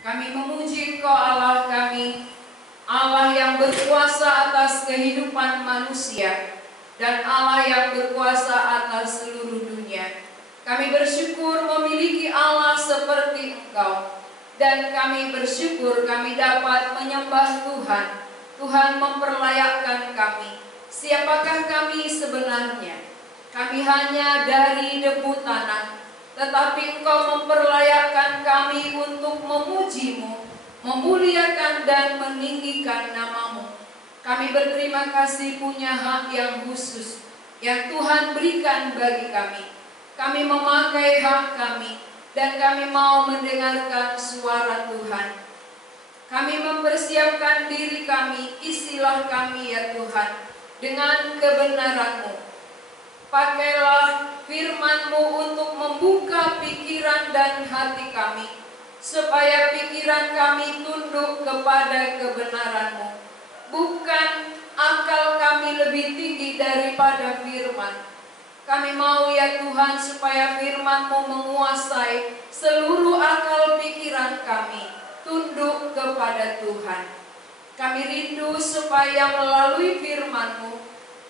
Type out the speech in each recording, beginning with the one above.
Kami memuji Engkau Allah kami, Allah yang berkuasa atas kehidupan manusia dan Allah yang berkuasa atas seluruh dunia. Kami bersyukur memiliki Allah seperti Engkau, dan kami bersyukur kami dapat menyembah Tuhan. Tuhan memperlayakkan kami. Siapakah kami sebenarnya? Kami hanya dari debu tanah, tetapi Engkau memperlayakkan kami untuk memuji-Mu, memuliakan dan meninggikan nama-Mu. Kami berterima kasih punya hak yang khusus yang Tuhan berikan bagi kami. Kami memakai hak kami dan kami mau mendengarkan suara Tuhan. Kami mempersiapkan diri kami, isilah kami ya Tuhan dengan kebenaran-Mu. Pakailah firman-Mu untuk membuka pikiran dan hati kami, supaya pikiran kami tunduk kepada kebenaran-Mu. Bukan akal kami lebih tinggi daripada firman. Kami mau ya Tuhan supaya firman-Mu menguasai seluruh akal pikiran kami, tunduk kepada Tuhan. Kami rindu supaya melalui firman-Mu,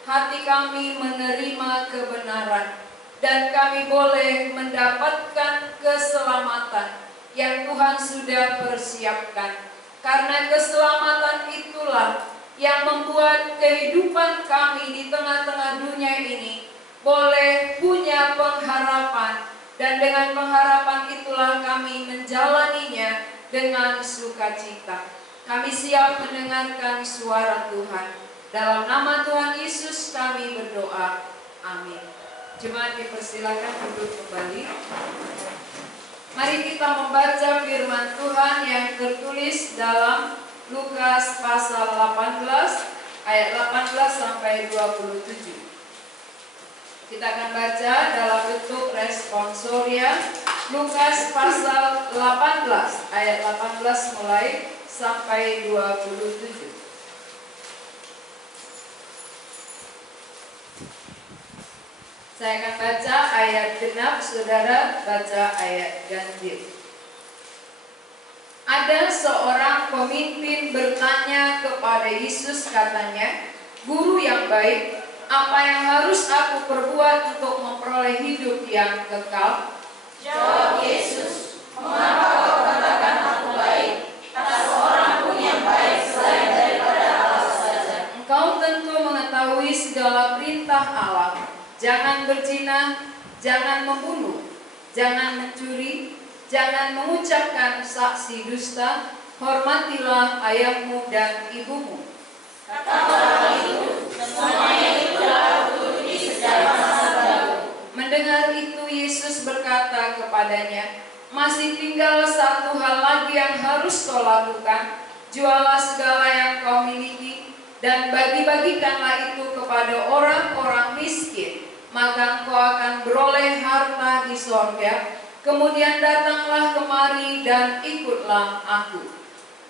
hati kami menerima kebenaran, dan kami boleh mendapatkan keselamatan yang Tuhan sudah persiapkan. Karena keselamatan itulah yang membuat kehidupan kami di tengah-tengah dunia ini boleh punya pengharapan, dan dengan pengharapan itulah kami menjalaninya dengan sukacita. Kami siap mendengarkan suara Tuhan. Dalam nama Tuhan Yesus kami berdoa. Amin. Jemaat dipersilakan duduk kembali. Mari kita membaca firman Tuhan yang tertulis dalam Lukas pasal 18 ayat 18 sampai 27. Kita akan baca dalam bentuk responsoria. Lukas pasal 18 ayat 18 mulai sampai 27. Saya akan baca ayat genap, saudara baca ayat ganjil. Ada seorang pemimpin bertanya kepada Yesus, katanya, "Guru yang baik, apa yang harus aku perbuat untuk memperoleh hidup yang kekal?" Jawab Yesus, "Mengapa kau katakan aku baik? Tak seorang pun yang baik selain daripada Allah saja. Engkau tentu mengetahui segala perintah Allah. Jangan berzina, jangan membunuh, jangan mencuri, jangan mengucapkan saksi dusta, hormatilah ayahmu dan ibumu." Kata orang itu, "Semuanya itu telah kuturuti sejak masa lalu." Mendengar itu Yesus berkata kepadanya, "Masih tinggal satu hal lagi yang harus kau lakukan. Jualah segala yang kau miliki dan bagi-bagikanlah itu kepada orang-orang miskin. Maka engkau akan beroleh harta di sorga. Kemudian datanglah kemari dan ikutlah aku."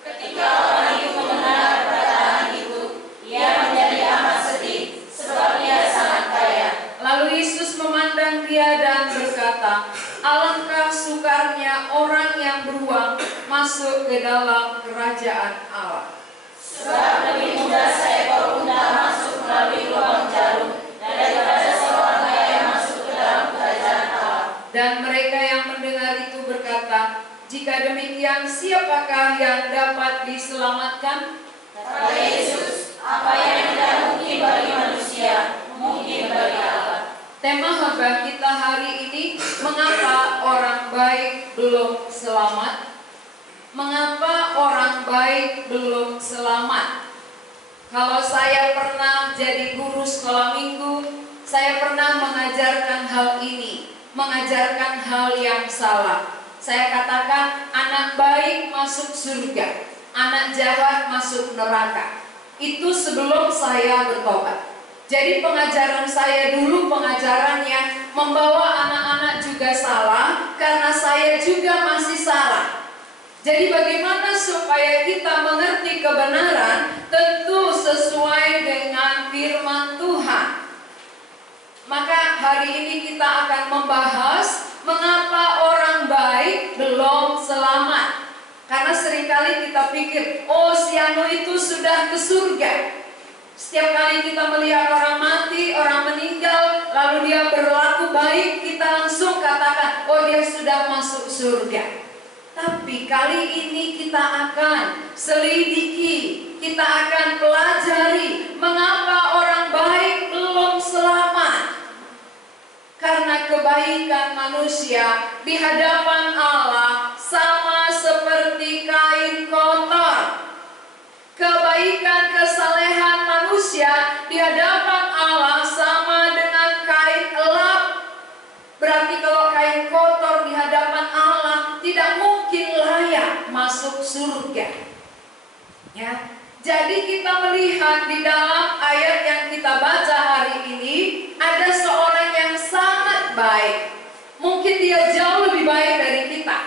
Ketika orang itu mendengar perkataan itu, ia menjadi amat sedih, sebab ia sangat kaya. Lalu Yesus memandang dia dan berkata, "Alangkah sukarnya orang yang beruang masuk ke dalam kerajaan Allah." Sebab lebih mudah seekor unta masuk melalui lubang jarum daripada seorang kaya masuk ke dalam kerajaan Allah. Dan mereka yang mendengar itu berkata, "Jika demikian, siapakah yang dapat diselamatkan?" Kata Yesus, "Apa yang tidak mungkin bagi manusia, mungkin bagi Allah." Tema khotbah kita hari ini, mengapa orang baik belum selamat? Mengapa orang baik belum selamat? Kalau saya pernah jadi guru sekolah minggu, saya pernah mengajarkan hal ini, mengajarkan hal yang salah. Saya katakan anak baik masuk surga, anak jahat masuk neraka. Itu sebelum saya bertobat. Jadi pengajaran saya dulu pengajarannya membawa anak-anak juga salah karena saya juga masih salah. Jadi bagaimana supaya kita mengerti kebenaran? Tentu sesuai dengan firman Tuhan. Maka hari ini kita akan membahas mengapa orang baik belum selamat. Karena kita pikir, oh si anu itu sudah ke surga. Setiap kali kita melihat orang mati, orang meninggal, lalu dia berlaku baik, kita langsung katakan, oh dia sudah masuk surga. Tapi kali ini kita akan selidiki, kita akan pelajari mengapa orang baik belum selamat. Karena kebaikan manusia di hadapan Allah sama seperti kain kotor. Kebaikan kesalehan manusia di hadapan Allah sama dengan kain elap. Berarti kalau kain kotor di hadapan Allah tidak mungkin layak masuk surga. Ya. Jadi kita melihat di dalam ayat yang kita baca hari ini ada seorang yang sangat baik. Mungkin dia jauh lebih baik dari kita.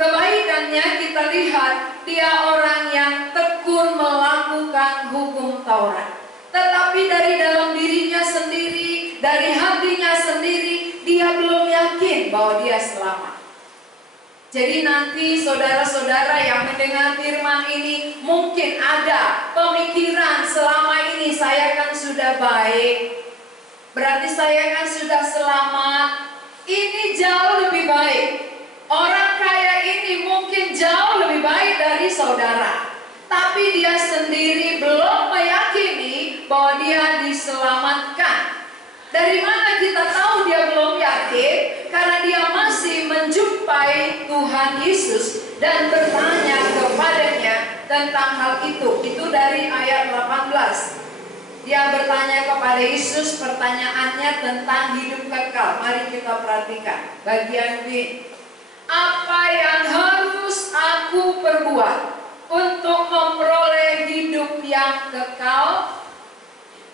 Kebaikannya kita lihat dia orang yang tekun melakukan hukum Taurat. Tetapi dari dalam dirinya sendiri, dari hatinya sendiri, dia belum yakin bahwa dia selamat. Jadi nanti saudara-saudara yang mendengar firman ini mungkin ada pemikiran selama ini saya kan sudah baik, berarti saya kan sudah selamat. Ini jauh lebih baik. Orang kaya ini mungkin jauh lebih baik dari saudara, tapi dia sendiri belum meyakini bahwa dia diselamatkan. Dari mana kita tahu dia belum yakin? Karena dia masih menjumpai Tuhan Yesus dan bertanya kepadanya tentang hal itu. Itu dari ayat 18. Dia bertanya kepada Yesus, pertanyaannya tentang hidup kekal. Mari kita perhatikan bagian B. Apa yang harus aku perbuat untuk memperoleh hidup yang kekal?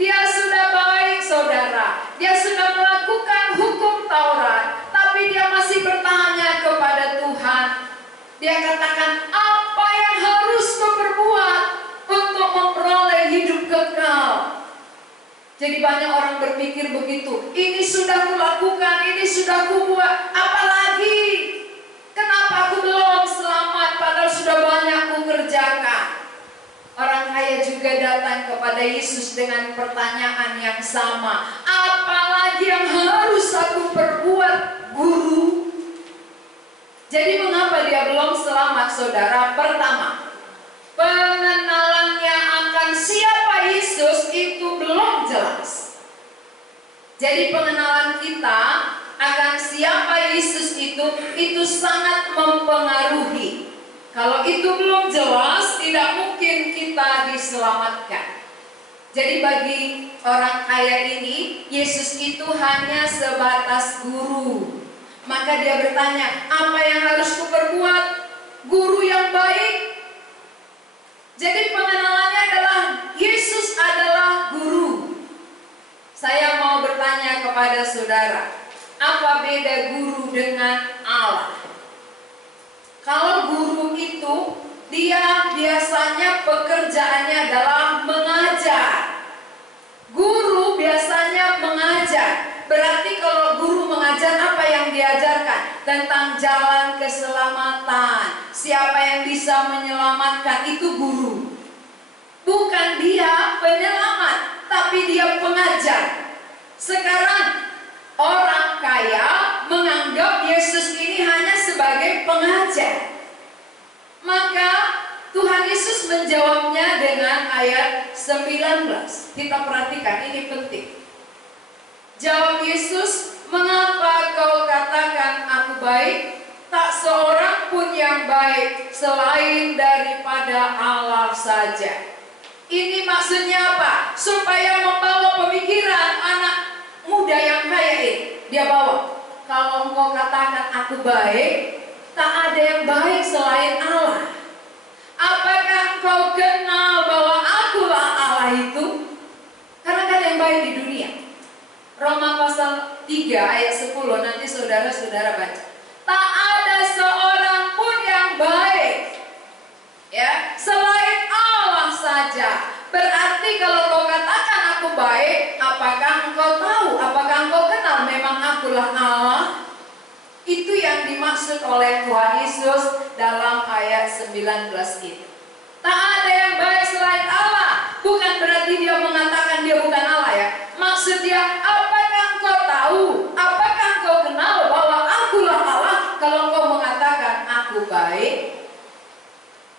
Dia sudah baik, saudara. Dia sudah melakukan hukum Taurat, tapi dia masih bertanya kepada Tuhan. Dia katakan, apa yang harus kau perbuat untuk memperoleh hidup kekal? Jadi banyak orang berpikir begitu. Ini sudah kulakukan, ini sudah kubuat, apalagi? Kenapa aku belum selamat padahal sudah banyak kukerjakan? Orang kaya juga datang kepada Yesus dengan pertanyaan yang sama. Apalagi yang harus aku perbuat, Guru? Jadi mengapa dia belum selamat, saudara? Pertama, pengenalannya akan siapa Yesus itu belum jelas. Jadi pengenalan kita akan siapa Yesus itu sangat mempengaruhi. Kalau itu belum jelas, tidak mungkin kita diselamatkan. Jadi bagi orang kaya ini, Yesus itu hanya sebatas guru. Maka dia bertanya, apa yang harus kuperbuat? Guru yang baik. Jadi pengenalannya adalah Yesus adalah guru. Saya mau bertanya kepada saudara, apa beda guru dengan Allah? Kalau guru itu, dia biasanya pekerjaannya adalah mengajar. Guru biasanya mengajar. Berarti kalau guru mengajar, apa yang diajarkan? Tentang jalan keselamatan. Siapa yang bisa menyelamatkan, itu guru. Bukan dia penyelamat, tapi dia pengajar. Sekarang orang kaya menganggap Yesus ini hanya sebagai pengajar. Maka Tuhan Yesus menjawabnya dengan ayat 19. Kita perhatikan, ini penting. Jawab Yesus, mengapa kau katakan aku baik? Tak seorang pun yang baik selain daripada Allah saja. Ini maksudnya apa? Supaya membawa pemikiran anak muda yang kaya ini. Dia bawa, kalau engkau katakan aku baik, tak ada yang baik selain Allah. Apakah engkau kenal bahwa akulah Allah itu? Karena kan yang baik di dunia. Roma pasal 3 ayat 10, nanti saudara-saudara baca. Tak ada seorang pun yang baik, ya, selain Allah saja. Berarti kalau kau katakan aku baik, apakah engkau tahu, apakah engkau kenal memang akulah Allah? Itu yang dimaksud oleh Tuhan Yesus dalam ayat 19 itu. Tak ada yang baik selain Allah. Bukan berarti dia mengatakan dia bukan Allah ya. Maksud dia, apakah engkau tahu, apakah engkau kenal bahwa akulah Allah kalau engkau mengatakan aku baik?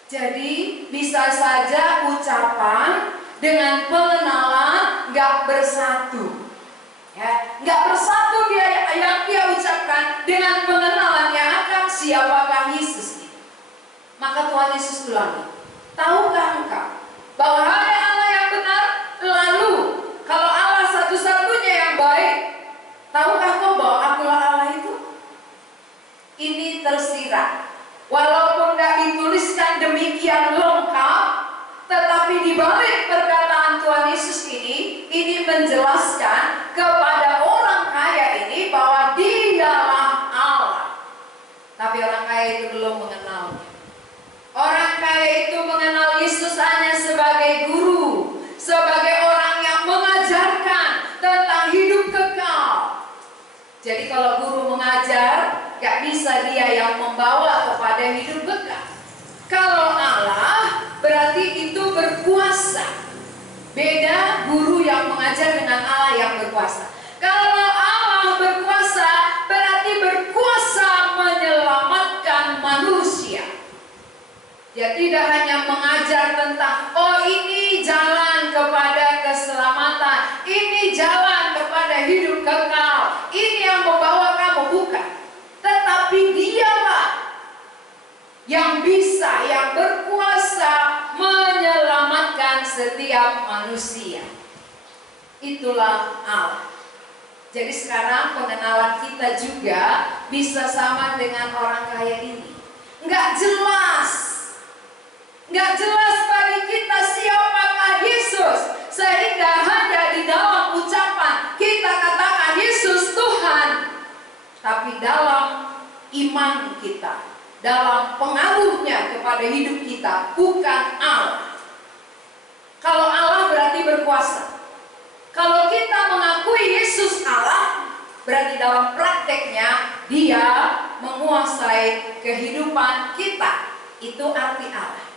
Jadi bisa saja ucapan dengan pengenalan gak bersatu. Ya, nggak bersatu dia yang dia ucapkan dengan pengenalannya akan siapakah Yesus itu. Maka Tuhan Yesus ulangi, tahukah engkau bahwa hanya Allah yang benar? Lalu kalau Allah satu-satunya yang baik, tahukah kau bahwa akulah Allah itu? Ini tersirat, walaupun nggak dituliskan demikian lengkap, tetapi di balik perkataan Tuhan Yesus ini menjelaskan kepada orang kaya ini bahwa dialah Allah. Tapi orang kaya itu belum mengenalnya. Orang kaya itu mengenal Yesus hanya sebagai guru, sebagai orang yang mengajarkan tentang hidup kekal. Jadi kalau guru mengajar, gak bisa dia yang membawa kepada hidup kekal. Kalau Allah berarti itu berkuasa. Beda guru yang mengajar dengan Allah yang berkuasa. Kalau Allah berkuasa, berarti berkuasa menyelamatkan manusia. Dia tidak hanya mengajar tentang, oh ini jalan kepada keselamatan, ini jalan kepada hidup kekal, ini yang membawa kamu, bukan. Tetapi dialah yang bisa, yang berkuasa menyelamatkan setiap manusia. Itulah Allah. Jadi sekarang pengenalan kita juga bisa sama dengan orang kaya ini. Nggak jelas bagi kita siapakah Yesus, sehingga hanya di dalam ucapan kita katakan Yesus Tuhan. Tapi dalam iman kita, dalam pengaruhnya kepada hidup kita, bukan Allah. Kalau Allah berarti berkuasa. Kalau kita mengakui Yesus Allah, berarti dalam prakteknya dia menguasai kehidupan kita. Itu arti Allah.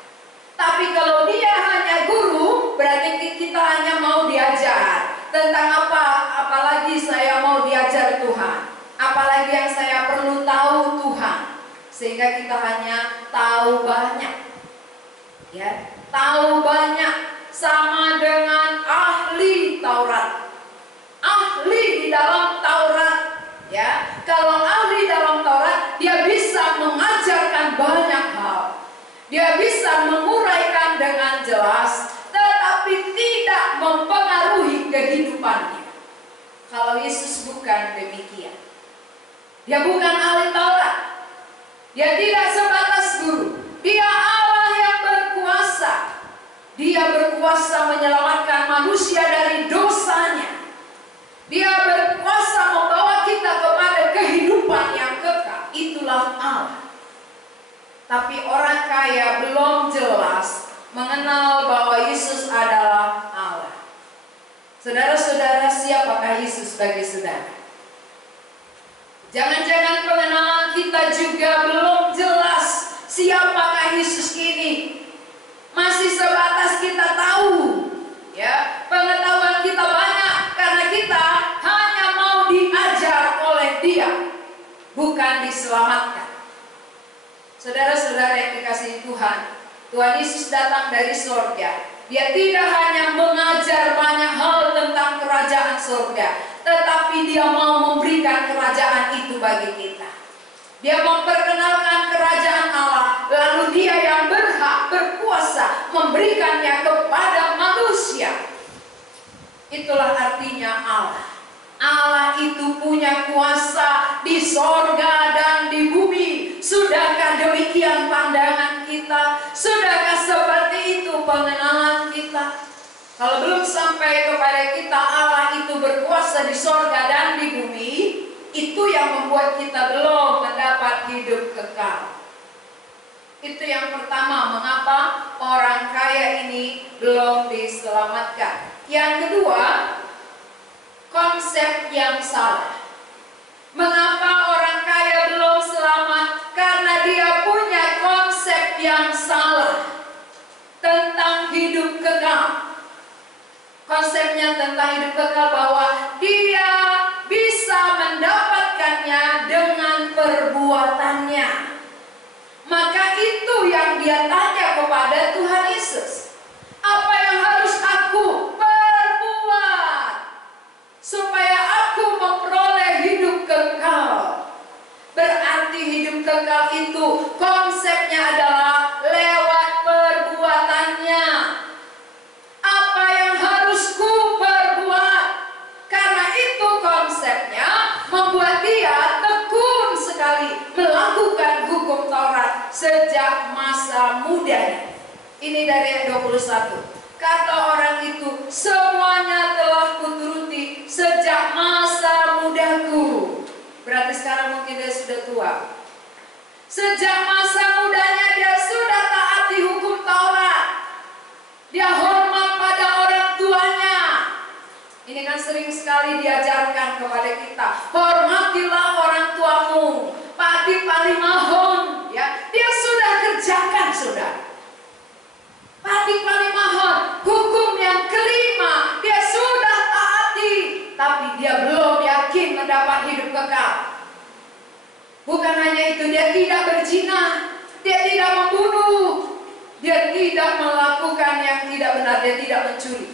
Tapi kalau dia hanya guru, berarti kita hanya mau diajar. Tentang apa? Apalagi saya mau diajar Tuhan. Apalagi yang saya perlu tahu Tuhan. Sehingga kita hanya tahu banyak, ya, tahu banyak, sama dengan ahli Taurat, ahli di dalam Taurat, ya. Kalau ahli dalam Taurat, dia bisa mengajarkan banyak hal, dia bisa menguraikan dengan jelas, tetapi tidak mempengaruhi kehidupannya. Kalau Yesus bukan demikian, dia bukan ahli Taurat. Dia tidak sebatas guru. Dia Allah yang berkuasa. Dia berkuasa menyelamatkan manusia dari dosanya. Dia berkuasa membawa kita kepada kehidupan yang kekal. Itulah Allah. Tapi orang kaya belum jelas mengenal bahwa Yesus adalah Allah. Saudara-saudara, siapakah Yesus bagi saudara? Jangan-jangan pengenalan kita juga belum jelas siapakah Yesus ini. Masih sebatas kita tahu, ya, pengetahuan kita banyak karena kita hanya mau diajar oleh Dia, bukan diselamatkan. Saudara-saudara yang dikasihi Tuhan, Tuhan Yesus datang dari surga. Dia tidak hanya mengajar banyak hal tentang kerajaan surga, tetapi dia mau memberikan kerajaan itu bagi kita. Dia memperkenalkan kerajaan Allah, lalu dia yang berhak, berkuasa memberikannya kepada manusia. Itulah artinya Allah. Allah itu punya kuasa di sorga dan di bumi. Sudahkah demikian pandangan kita? Sudahkah seperti itu pengenalan kita? Kalau belum sampai kepada kita Allah itu berkuasa di sorga dan di bumi, itu yang membuat kita belum mendapat hidup kekal. Itu yang pertama, mengapa orang kaya ini belum diselamatkan. Yang kedua, konsep yang salah. Mengapa orang kaya belum salah tentang hidup kekal. Konsepnya tentang hidup kekal bahwa dia bisa mendapatkannya dengan perbuatannya. Maka itu yang dia tanya kepada Tuhan Yesus. Apa yang harus aku perbuat supaya aku memperoleh hidup kekal? Berarti hidup kekal itu konsepnya adalah lewat perbuatannya. Apa yang harus ku perbuat? Karena itu konsepnya membuat dia tekun sekali melakukan hukum Taurat sejak masa mudanya. Ini dari ayat 21. Kata orang itu, semuanya telah kuturuti sejak masa mudaku. Berarti sekarang mungkin dia sudah tua. Sejak masa mudanya dia sudah taati hukum Taurat. Dia hormat pada orang tuanya. Ini kan sering sekali diajarkan kepada kita. Hormatilah orang tuamu. Padi palimahon, ya. Dia sudah kerjakan, sudah. Padi palimahon, hukum yang kelima, dia sudah taati. Tapi dia belum yakin mendapat hidup kekal. Bukan hanya itu, dia tidak berzina, dia tidak membunuh, dia tidak melakukan yang tidak benar, dia tidak mencuri.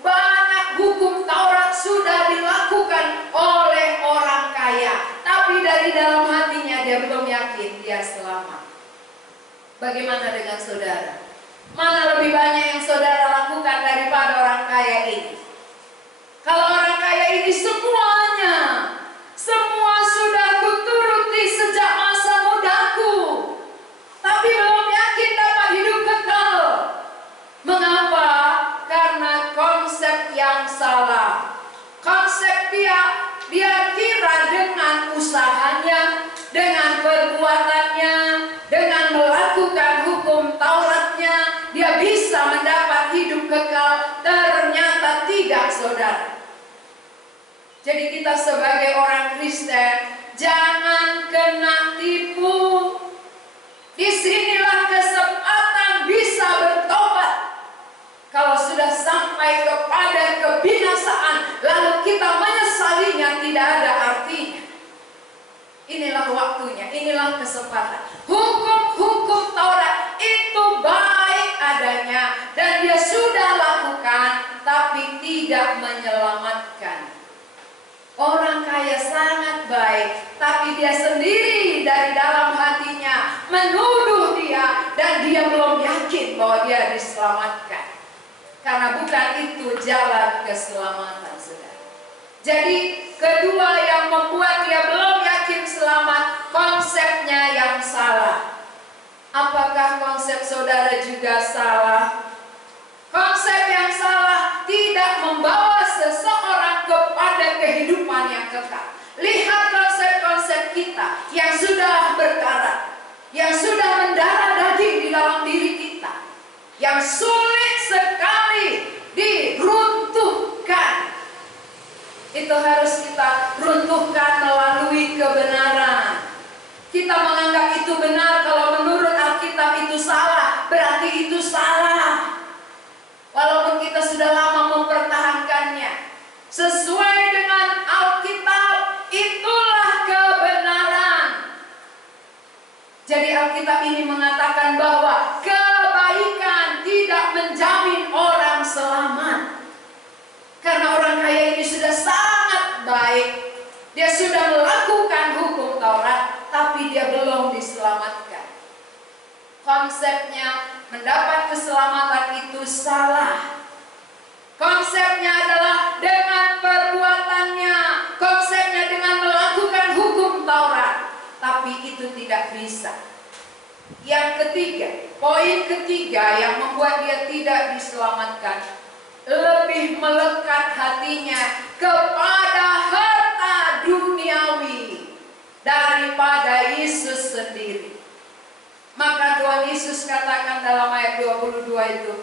Banyak hukum Taurat sudah dilakukan oleh orang kaya, tapi dari dalam hatinya dia belum yakin dia selamat. Bagaimana dengan saudara? Mana lebih banyak yang saudara lakukan daripada orang kaya ini? Kalau orang kaya ini semuanya, semua sudah kuturuti sejak masa mudaku, tapi belum yakin dapat hidup kekal. Mengapa? Karena konsep yang salah. Konsep dia kira dengan usahanya, dengan perbuatannya, dengan melakukan hukum Tauratnya, dia bisa mendapat hidup kekal. Ternyata tidak, saudara. Jadi kita sebagai orang Kristen jangan kena tipu. Disinilah kesempatan bisa bertobat. Kalau sudah sampai kepada kebinasaan, lalu kita menyesalinya, tidak ada artinya. Inilah waktunya, inilah kesempatan. Hukum-hukum Taurat itu baik adanya dan dia sudah lakukan, tapi tidak menyelamatkan. Orang kaya sangat baik, tapi dia sendiri dari dalam hatinya menuduh dia dan dia belum yakin bahwa dia diselamatkan. Karena bukan itu jalan keselamatan, saudara. Jadi kedua yang membuat dia belum yakin selamat, konsepnya yang salah. Apakah konsep saudara juga salah? Konsep yang salah tidak membawa seseorang kepada kehidupan yang kekal. Lihat konsep-konsep kita yang sudah berkarat, yang sudah mendarah daging di dalam diri kita, yang sulit sekali diruntuhkan. Itu harus kita runtuhkan melalui kebenaran. Kita menganggap itu benar, kalau menurut Alkitab itu salah, berarti itu salah. Walaupun kita sudah lama mempertahankannya, sesuai dengan Alkitab, itulah kebenaran. Jadi Alkitab ini mengatakan bahwa kebaikan tidak menjamin orang selamat. Karena orang kaya ini sudah sangat baik, dia sudah melakukan hukum Taurat, tapi dia belum diselamatkan. Konsepnya mendapat keselamatan itu salah. Konsepnya adalah dengan perbuatannya, konsepnya dengan melakukan hukum Taurat, tapi itu tidak bisa. Yang ketiga, poin ketiga yang membuat dia tidak diselamatkan, lebih melekat hatinya kepada harta duniawi daripada Yesus sendiri. Maka Tuhan Yesus katakan dalam ayat 22 itu,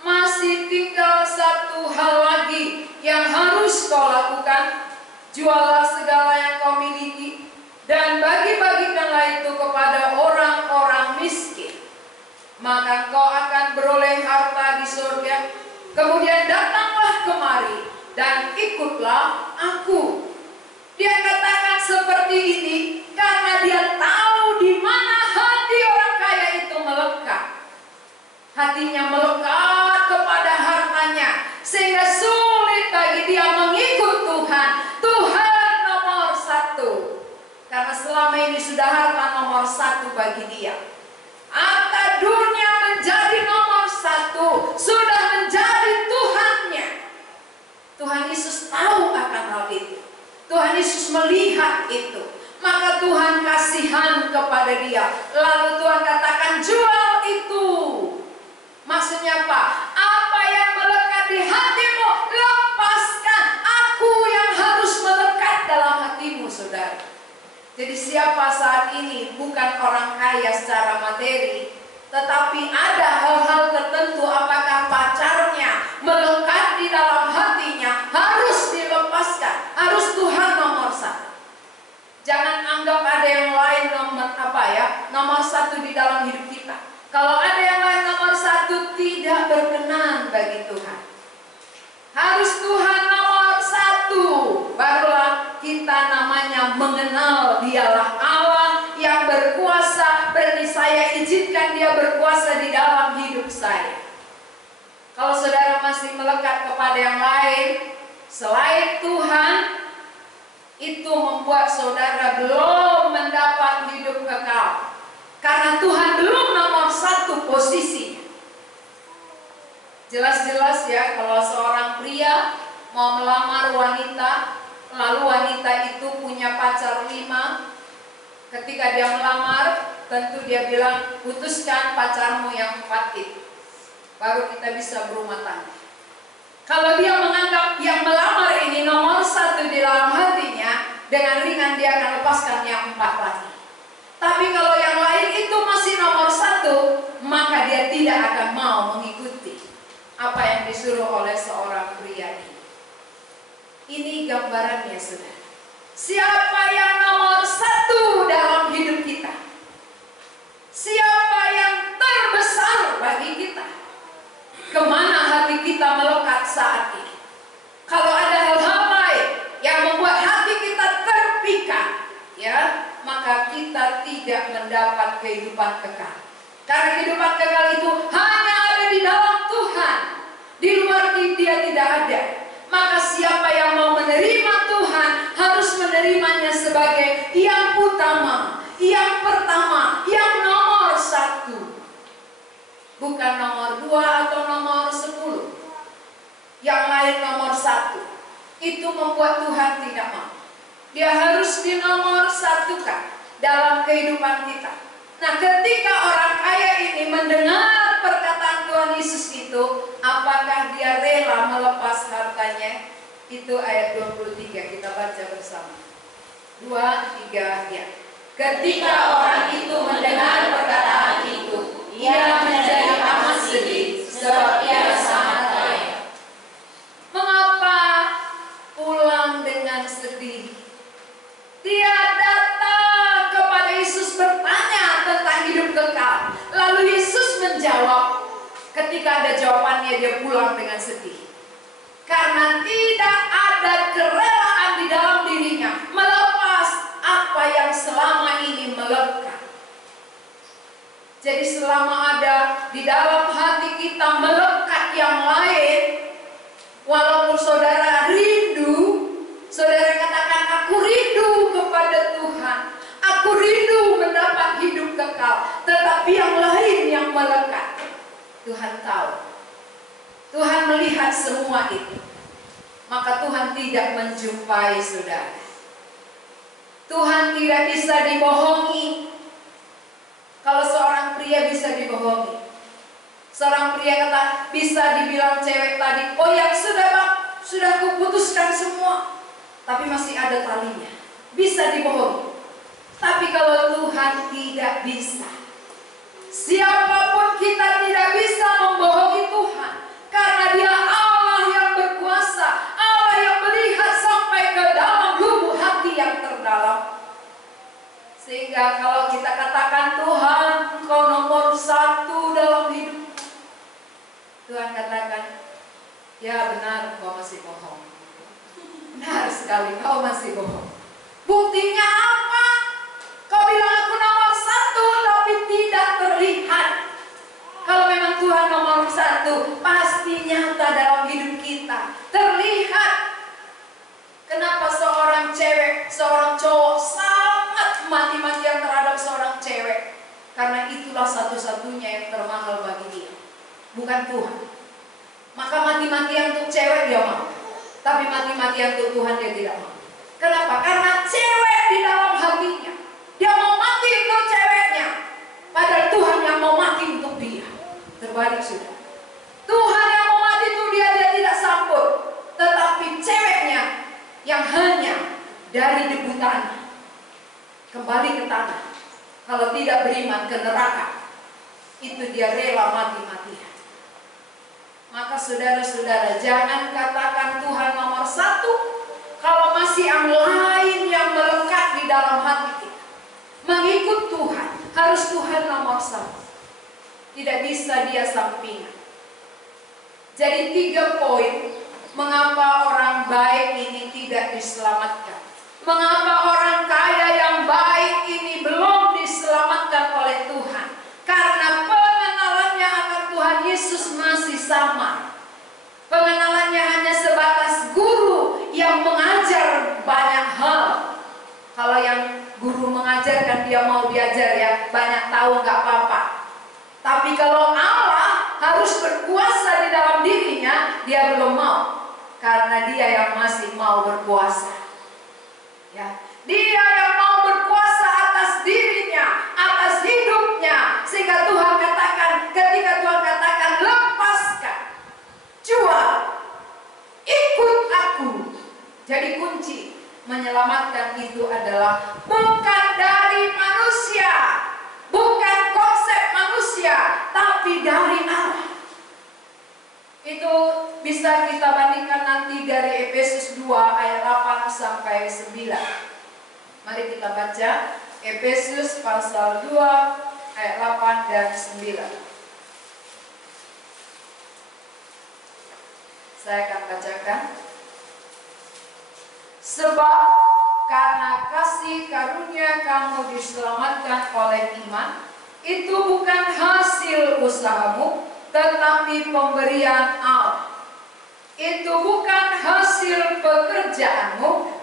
masih tinggal satu hal lagi yang harus kau lakukan. Jualah segala yang kau miliki dan bagi-bagikanlah itu kepada orang-orang miskin. maka engkau akan beroleh harta di surga. Kemudian datanglah kemari dan ikutlah aku. Dia katakan seperti ini karena dia tahu di mana hati orang kaya itu melekat. Hatinya melekat kepada hartanya, sehingga sulit bagi dia mengikut Tuhan. Tuhan nomor satu. Karena selama ini sudah harta nomor satu bagi dia. Harta dunia menjadi nomor satu, sudah menjadi Tuhannya. Tuhan Yesus tahu akan hal itu. Tuhan Yesus melihat itu. Maka Tuhan kasihan kepada dia. Lalu Tuhan katakan, jual itu. Maksudnya apa? Apa yang melekat di hatimu, lepaskan. Aku yang harus melekat dalam hatimu, saudara. Jadi siapa saat ini bukan orang kaya secara materi, tetapi ada hal-hal tertentu, apakah pacarnya melekat di dalam hatinya, harus dilepaskan. Harus Tuhan nomor satu. Jangan anggap ada yang lain nomor satu di dalam hidup kita. Kalau ada yang lain nomor satu, tidak berkenan bagi Tuhan. Harus Tuhan nomor satu. Barulah kita namanya mengenal Dialah Allah yang berkuasa. Berarti saya izinkan Dia berkuasa di dalam hidup saya. Kalau saudara masih melekat kepada yang lain selain Tuhan, itu membuat saudara belum mendapat hidup kekal. Karena Tuhan belum nomor satu posisi. Jelas-jelas ya, kalau seorang pria mau melamar wanita, lalu wanita itu punya pacar 5. Ketika dia melamar, tentu dia bilang, putuskan pacarmu yang 4 itu, baru kita bisa berumah tangga. Kalau dia menganggap yang melamar ini nomor satu di dalam hatinya, dengan ringan dia akan lepaskan yang 4 lagi. Tapi kalau yang lain itu masih nomor satu, maka dia tidak akan mau mengikuti apa yang disuruh oleh seorang pria ini. Ini gambarannya, saudara. Siapa yang nomor satu dalam hidup kita? Siapa yang terbesar bagi kita? Kemana hati kita melekat saat ini? Kalau ada hal-hal lain yang membuat hati kita terpikat, ya, maka kita tidak mendapat kehidupan kekal. Karena kehidupan kekal itu hanya ada di dalam Tuhan. Di luar Dia tidak ada. Maka siapa yang mau menerima Tuhan harus menerimanya sebagai yang utama, yang pertama, yang nomor satu. Bukan nomor 2 atau nomor 10. Yang lain nomor 1. Itu membuat Tuhan tidak mau. Dia harus dinomor satukan dalam kehidupan kita. Nah, ketika orang kaya ini mendengar perkataan Tuhan Yesus itu, apakah dia rela melepas hartanya? Itu ayat 23, kita baca bersama. 2, 3, ya. Ketika orang itu mendengar perkataan itu, ia menjadi amat sedih, sebab ia sangat kaya. Mengapa pulang dengan sedih? Dia datang kepada Yesus bertanya tentang hidup kekal. Lalu Yesus menjawab. Ketika ada jawabannya, dia pulang dengan sedih. Karena tidak ada kerelaan di dalam dirinya melepas apa yang selama ini melekat. Jadi selama ada di dalam hati kita melekat yang lain, walaupun saudara rindu, saudara katakan, aku rindu kepada Tuhan, aku rindu mendapat hidup kekal, tetapi yang lain yang melekat. Tuhan tahu, Tuhan melihat semua itu. Maka Tuhan tidak menjumpai saudara. Tuhan tidak bisa dibohongi. Kalau seorang pria bisa dibohongi, seorang pria kata bisa dibilang cewek tadi, oh ya sudah bang, sudah kuputuskan semua, tapi masih ada talinya, bisa dibohongi. Tapi kalau Tuhan tidak bisa. Siapapun kita tidak bisa membohongi Tuhan, karena Dia Allah yang berkuasa, Allah yang melihat sampai ke dalam lubuk hati yang terdalam. Sehingga kalau kita katakan Tuhan, Engkau nomor satu dalam Ya benar, kau masih bohong. Benar sekali, kau masih bohong. Buktinya apa? Kau bilang aku nomor satu, tapi tidak terlihat. Kalau memang Tuhan nomor satu, pasti nyata dalam hidup kita. Terlihat. Kenapa seorang cewek, seorang cowok sangat mati-matian terhadap seorang cewek? Karena itulah satu-satunya yang termahal bagi dia. Bukan Tuhan. Maka mati-matian untuk cewek dia mau. Tapi mati-matian untuk Tuhan dia tidak mau. Kenapa? Karena cewek di dalam hatinya. Dia mau mati untuk ceweknya. Padahal Tuhan yang mau mati untuk dia. Terbalik sudah. Tuhan yang mau mati untuk dia, dia tidak sambut. Tetapi ceweknya yang hanya dari debu tanah. Kembali ke tanah. Kalau tidak beriman ke neraka. Itu dia rela mati-matian. Maka saudara-saudara, jangan katakan Tuhan nomor satu kalau masih yang lain yang melekat di dalam hati kita. Mengikut Tuhan, harus Tuhan nomor satu. Tidak bisa dia sampingan. Jadi 3 poin mengapa orang baik ini tidak diselamatkan. Mengapa orang kaya yang baik ini belum diselamatkan oleh Tuhan. Karena pengenalannya akan Tuhan Yesus masih sama. Pengenalannya hanya sebatas guru yang mengajar banyak hal. Kalau yang guru mengajarkan dia mau diajar ya, banyak tahu nggak apa-apa. Tapi kalau Allah harus berkuasa di dalam dirinya, dia belum mau. Karena dia yang masih mau berkuasa. Ya, dia yang mau berkuasa atas dirinya, atas hidupnya. Sehingga Tuhan katakan, ketika Tuhan katakan lepaskan, jual, ikut aku. Jadi kunci menyelamatkan itu adalah bukan dari manusia, bukan konsep manusia, tapi dari Allah. Itu bisa kita bandingkan nanti dari Efesus 2 ayat 8 sampai 9. Mari kita baca Efesus pasal 2 ayat 8 dan 9. Saya akan bacakan. Sebab karena kasih karunia kamu diselamatkan oleh iman, itu bukan hasil usahamu, tetapi pemberian Allah. Itu bukan hasil pekerjaanmu.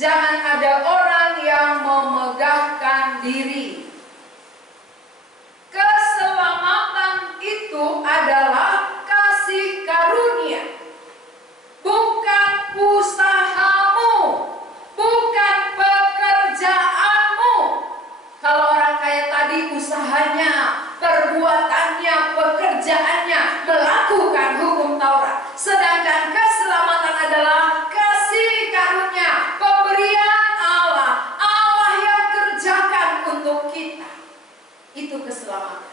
Jangan ada orang yang memegahkan diri. Keselamatan itu adalah kasih karunia, bukan usahamu, bukan pekerjaanmu. Kalau orang kaya tadi usahanya, perbuatannya, pekerjaannya melakukan hukum Taurat. Sedangkan keselamatan adalah kasih karunia, pemberian Allah. Allah yang kerjakan untuk kita. Itu keselamatan.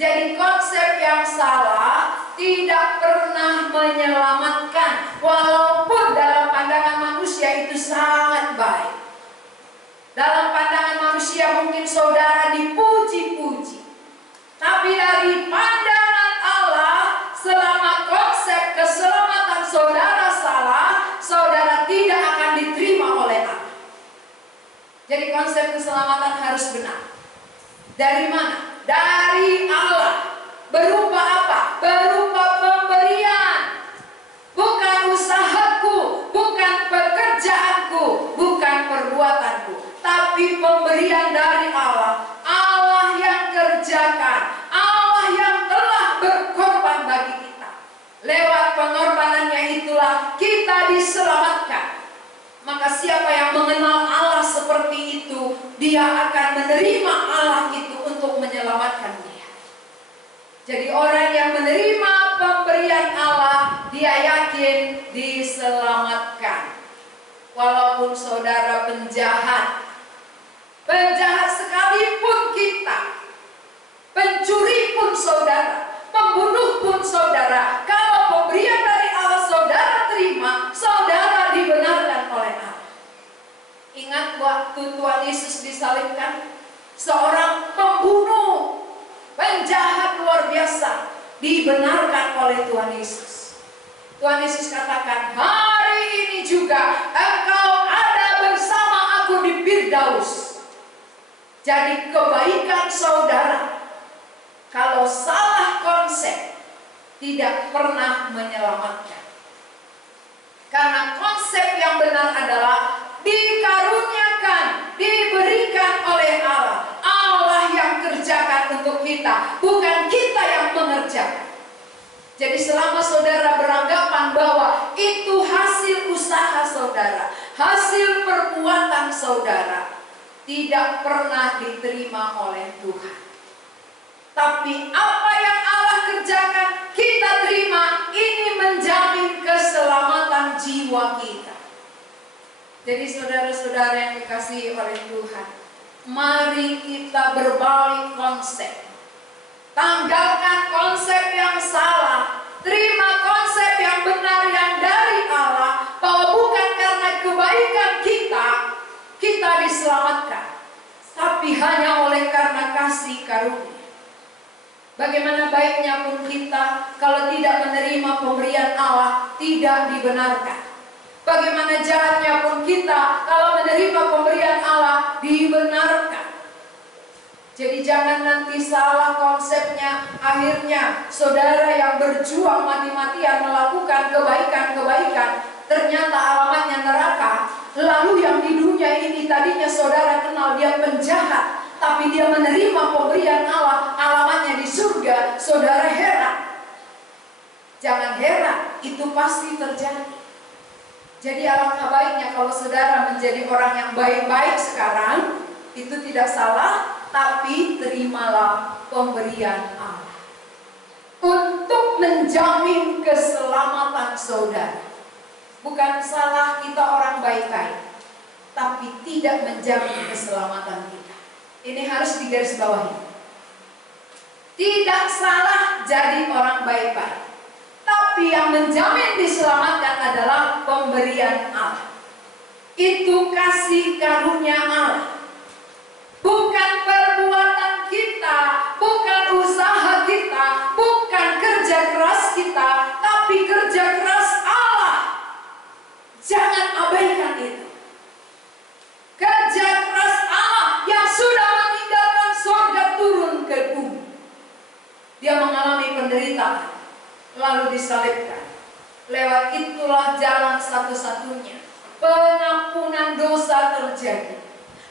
Jadi konsep yang salah tidak pernah menyelamatkan. Walaupun dalam pandangan manusia itu sangat baik. Dalam pandangan manusia mungkin saudara dipuji-puji. Tapi dari pandangan Allah, selama konsep keselamatan saudara salah, saudara tidak akan diterima oleh Allah. Jadi konsep keselamatan harus benar. Dari mana? Dari Allah. Berupa apa? Berupa pemberian. Bukan usahaku, bukan pekerjaanku, bukan perbuatanku, tapi pemberian dari Allah. Allah yang kerjakan, Allah yang telah berkorban bagi kita. Lewat pengorbanannya itulah kita diselamatkan. Maka siapa yang mengenal Allah seperti itu, dia akan menerima Allah itu untuk menyelamatkan dia. Jadi orang yang menerima pemberian Allah, dia yakin diselamatkan. Walaupun saudara penjahat, penjahat sekalipun kita, pencuri pun saudara, pembunuh pun saudara, kalau pemberian dari Allah saudara terima, saudara dibenarkan oleh Allah. Ingat waktu Tuhan Yesus disalibkan, seorang pembunuh, penjahat luar biasa, dibenarkan oleh Tuhan Yesus. Tuhan Yesus katakan, hari ini juga engkau ada bersama aku di Firdaus. Jadi kebaikan saudara, kalau salah konsep, tidak pernah menyelamatkan. Karena konsep yang benar adalah dikaruniakan, diberikan oleh Allah. Allah yang kerjakan untuk kita, bukan kita yang mengerjakan. Jadi selama saudara beranggapan bahwa itu hasil usaha saudara, hasil perbuatan saudara, tidak pernah diterima oleh Tuhan. Tapi apa yang Allah kerjakan, kita terima. Ini menjamin keselamatan jiwa kita. Jadi saudara-saudara yang dikasihi oleh Tuhan, mari kita berbalik konsep. Tanggalkan konsep yang salah, terima konsep yang benar yang dari Allah, bahwa bukan karena kebaikan kita diselamatkan, tapi hanya oleh karena kasih karunia. Bagaimana baiknya pun kita kalau tidak menerima pemberian Allah, tidak dibenarkan. Bagaimana jahatnya pun kita kalau menerima pemberian Allah, dibenarkan. Jadi jangan nanti salah konsepnya, akhirnya saudara yang berjuang mati-matian melakukan kebaikan-kebaikan, ternyata alamatnya neraka. Lalu yang di dunia ini tadinya saudara kenal dia penjahat, tapi dia menerima pemberian Allah, alamatnya di surga. Saudara heran. Jangan heran, itu pasti terjadi. Jadi alangkah baiknya kalau saudara menjadi orang yang baik-baik sekarang, itu tidak salah. Tapi terimalah pemberian Allah untuk menjamin keselamatan saudara. Bukan salah kita orang baik-baik, tapi tidak menjamin keselamatan kita. Ini harus digarisbawahi. Tidak salah jadi orang baik-baik, tapi yang menjamin diselamatkan adalah pemberian Allah. Itu kasih karunia Allah. Bukan perbuatan kita, bukan usaha kita, bukan kerja keras kita, tapi kerja keras Allah. Jangan abaikan itu. Kerja keras Allah yang sudah meninggalkan surga turun ke bumi. Dia mengalami penderitaan, lalu disalibkan. Lewat itulah jalan satu-satunya pengampunan dosa terjadi.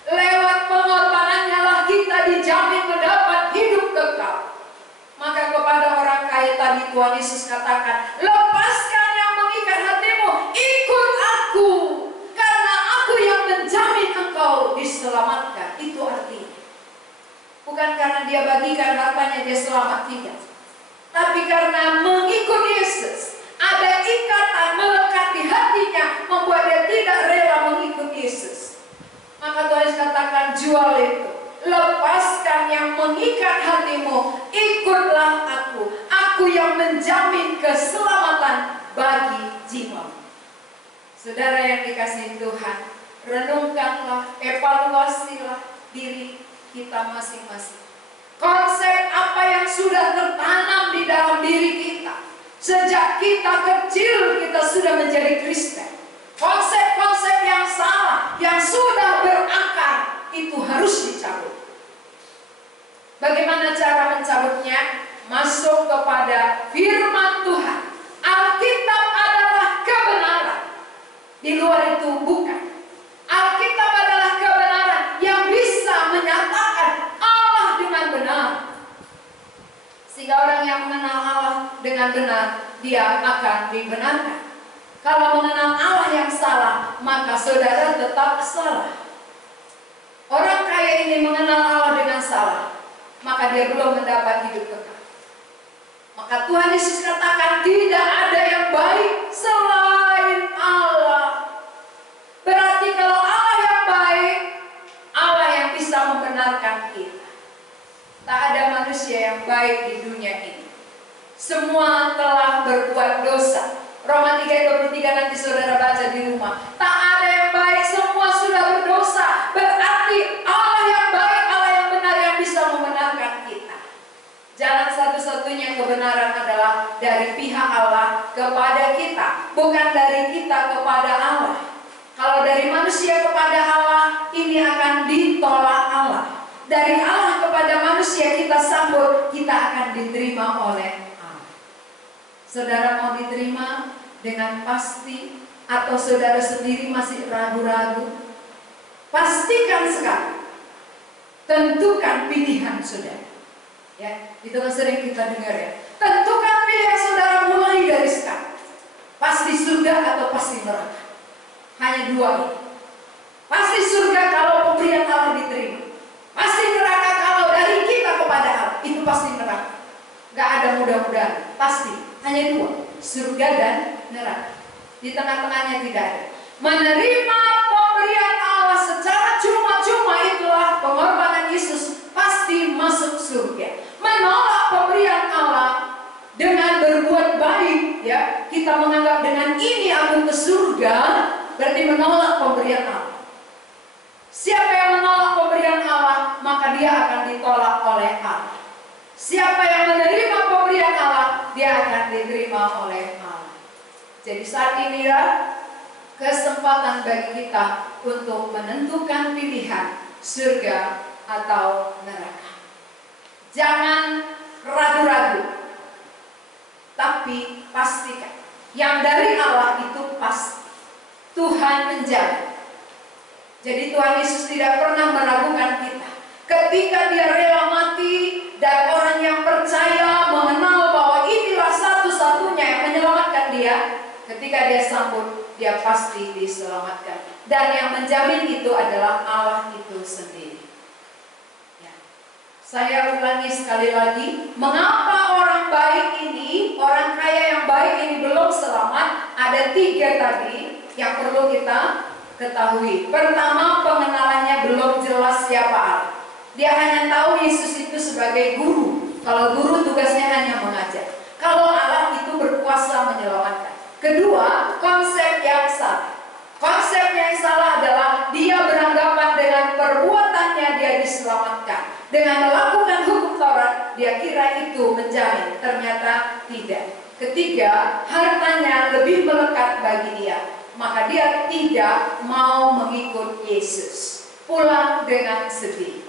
Lewat pengorbanannya lah kita dijamin mendapat hidup kekal. Maka kepada orang kaya tadi Tuhan Yesus katakan, lepaskan yang mengikat hatimu, ikut aku, karena aku yang menjamin engkau diselamatkan. Itu artinya. Bukan karena dia bagikan hartanya dia selamat, tidak. Tapi karena mengikut Yesus, ada ikatan melekat di hatinya, membuat dia tidak rela mengikut Yesus. Maka Tuhan katakan, jual itu, lepaskan yang mengikat hatimu, ikutlah aku yang menjamin keselamatan bagi jiwa. Saudara yang dikasihi Tuhan, renungkanlah, evaluasilah diri kita masing-masing. Konsep apa yang sudah tertanam di dalam diri kita. Sejak kita kecil kita sudah menjadi Kristen. Konsep-konsep yang salah, yang sudah berakar, itu harus dicabut. Bagaimana cara mencabutnya? Masuk kepada firman Tuhan. Alkitab adalah kebenaran. Di luar itu bukan. Alkitab adalah kebenaran yang bisa menyatakan Allah dengan benar. Sehingga orang yang mengenal Allah dengan benar, dia akan dibenarkan. Kalau mengenal Allah yang salah, maka saudara tetap salah. Orang kaya ini mengenal Allah dengan salah, maka dia belum mendapat hidup kekal. Maka Tuhan Yesus katakan, tidak ada yang baik selain Allah. Berarti kalau Allah yang baik, Allah yang bisa membenarkan kita. Tak ada manusia yang baik di dunia ini. Semua telah berbuat dosa. Roma 3:23 nanti saudara baca di rumah. Tak ada yang baik, semua sudah berdosa. Berarti Allah yang baik, Allah yang benar yang bisa membenarkan kita. Jalan satu satu-satunya kebenaran adalah dari pihak Allah kepada kita, bukan dari kita kepada Allah. Kalau dari manusia kepada Allah, ini akan ditolak Allah. Dari Allah kepada manusia kita sambut, kita akan diterima oleh Allah. Saudara mau diterima dengan pasti, atau saudara sendiri masih ragu-ragu? Pastikan sekali, tentukan pilihan saudara. Ya, itu kan sering kita dengar ya. Tentukan pilihan saudara mulai dari sekarang. Pasti surga atau pasti neraka. Hanya dua ini. Pasti surga kalau pemberian Allah diterima. Pasti neraka kalau dari kita kepada Allah. Itu pasti neraka. Gak ada mudah-mudahan. Pasti. Hanya dua. Surga dan neraka. Di tengah-tengahnya tidak ada. Menerima pemberian Allah secara cuma-cuma itulah pengorbanan Yesus. Pasti masuk surga. Menolak pemberian Allah dengan berbuat baik, ya, kita menganggap dengan ini aku ke surga, berarti menolak pemberian Allah. Siapa yang menolak pemberian Allah, maka dia akan ditolak oleh Allah. Siapa yang menerima pemberian Allah, dia akan diterima oleh Allah. Jadi saat inilah kesempatan bagi kita untuk menentukan pilihan surga atau neraka. Jangan ragu-ragu, tapi pastikan yang dari Allah itu pasti. Tuhan menjamin. Jadi Tuhan Yesus tidak pernah meragukan kita. Ketika dia rela mati dan orang yang percaya mengenal bahwa inilah satu-satunya yang menyelamatkan dia, ketika dia sambut, dia pasti diselamatkan. Dan yang menjamin itu adalah Allah itu sendiri. Saya ulangi sekali lagi, mengapa orang baik ini, orang kaya yang baik ini belum selamat? Ada tiga tadi yang perlu kita ketahui. Pertama, pengenalannya belum jelas siapa Allah. Dia hanya tahu Yesus itu sebagai guru. Kalau guru tugasnya hanya mengajar. Kalau Allah itu berkuasa menyelamatkan. Kedua, konsep yang salah. Konsep yang salah adalah dia beranggapan dengan perbuatannya dia diselamatkan. Dengan melakukan hukum Taurat, dia kira itu menjamin. Ternyata tidak. Ketiga, hartanya lebih melekat bagi dia. Maka dia tidak mau mengikut Yesus. Pulang dengan sedih.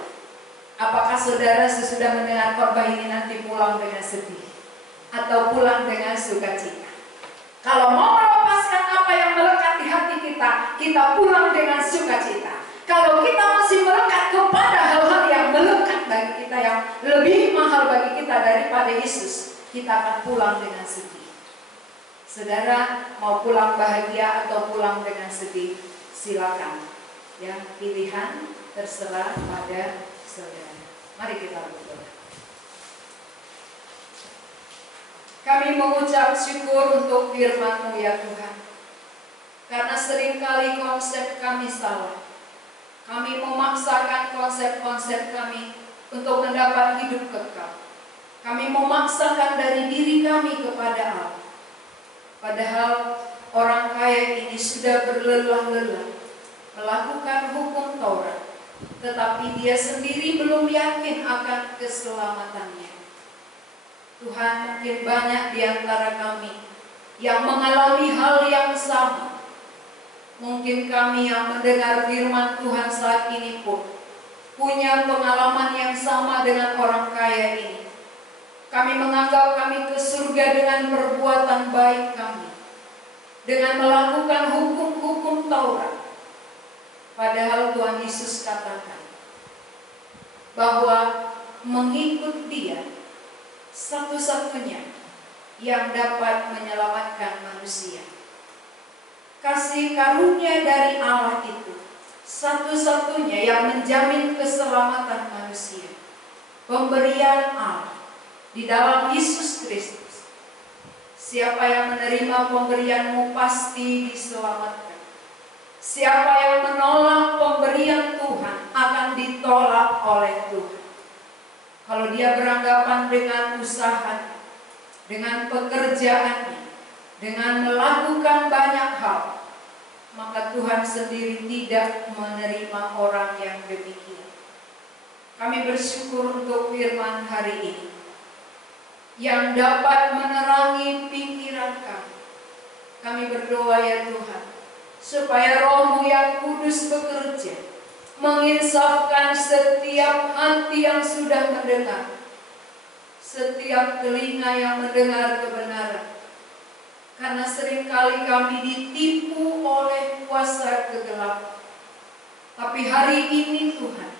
Apakah saudara sesudah mendengar khotbah ini nanti pulang dengan sedih? Atau pulang dengan sukacita? Kalau mau melepaskan apa yang melekat di hati kita, kita pulang dengan sukacita. Kalau kita masih melekat kepada hal-hal yang melekat bagi kita, yang lebih mahal bagi kita daripada Yesus, kita akan pulang dengan sedih. Saudara mau pulang bahagia atau pulang dengan sedih, silakan. Ya, pilihan terserah pada saudara. Mari kita berdoa. Kami mengucap syukur untuk firman-Mu ya Tuhan. Karena seringkali konsep kami salah. Kami memaksakan konsep-konsep kami untuk mendapat hidup kekal. Kami memaksakan dari diri kami kepada Allah. Padahal orang kaya ini sudah berlelah-lelah melakukan hukum Taurat, tetapi dia sendiri belum yakin akan keselamatannya. Tuhan, mungkin banyak di antara kami yang mengalami hal yang sama. Mungkin kami yang mendengar firman Tuhan saat ini pun punya pengalaman yang sama dengan orang kaya ini. Kami menganggap kami ke surga dengan perbuatan baik kami, dengan melakukan hukum-hukum Taurat. Padahal Tuhan Yesus katakan bahwa mengikut Dia satu-satunya yang dapat menyelamatkan manusia. Kasih karunia dari Allah itu satu-satunya yang menjamin keselamatan manusia. Pemberian Allah di dalam Yesus Kristus. Siapa yang menerima pemberian-Mu pasti diselamatkan. Siapa yang menolak pemberian Tuhan akan ditolak oleh Tuhan. Kalau dia beranggapan dengan usahanya, dengan pekerjaannya, dengan melakukan banyak hal, maka Tuhan sendiri tidak menerima orang yang demikian. Kami bersyukur untuk firman hari ini. yang dapat menerangi pikiran kami. Kami berdoa ya Tuhan, supaya Roh-Mu yang kudus bekerja, menginsafkan setiap hati yang sudah mendengar, setiap telinga yang mendengar kebenaran. Karena seringkali kami ditipu oleh kuasa kegelapan. Tapi hari ini Tuhan,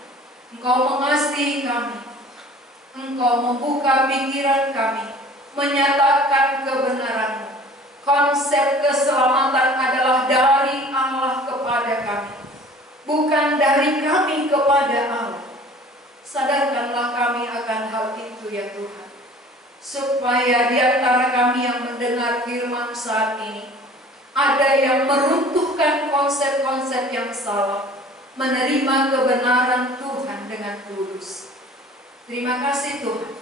Engkau mengasihi kami. Engkau membuka pikiran kami, menyatakan kebenaran-Mu. Konsep keselamatan adalah dari Allah kepada kami, bukan dari kami kepada Allah. Sadarkanlah kami akan hal itu ya Tuhan, supaya di antara kami yang mendengar firman saat ini, ada yang meruntuhkan konsep-konsep yang salah, menerima kebenaran Tuhan dengan tulus. Terima kasih Tuhan,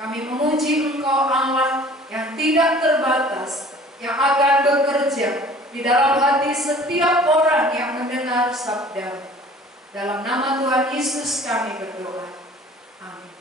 kami memuji Engkau Allah yang tidak terbatas, yang akan bekerja di dalam hati setiap orang yang mendengar sabda. Dalam nama Tuhan Yesus kami berdoa. Amin.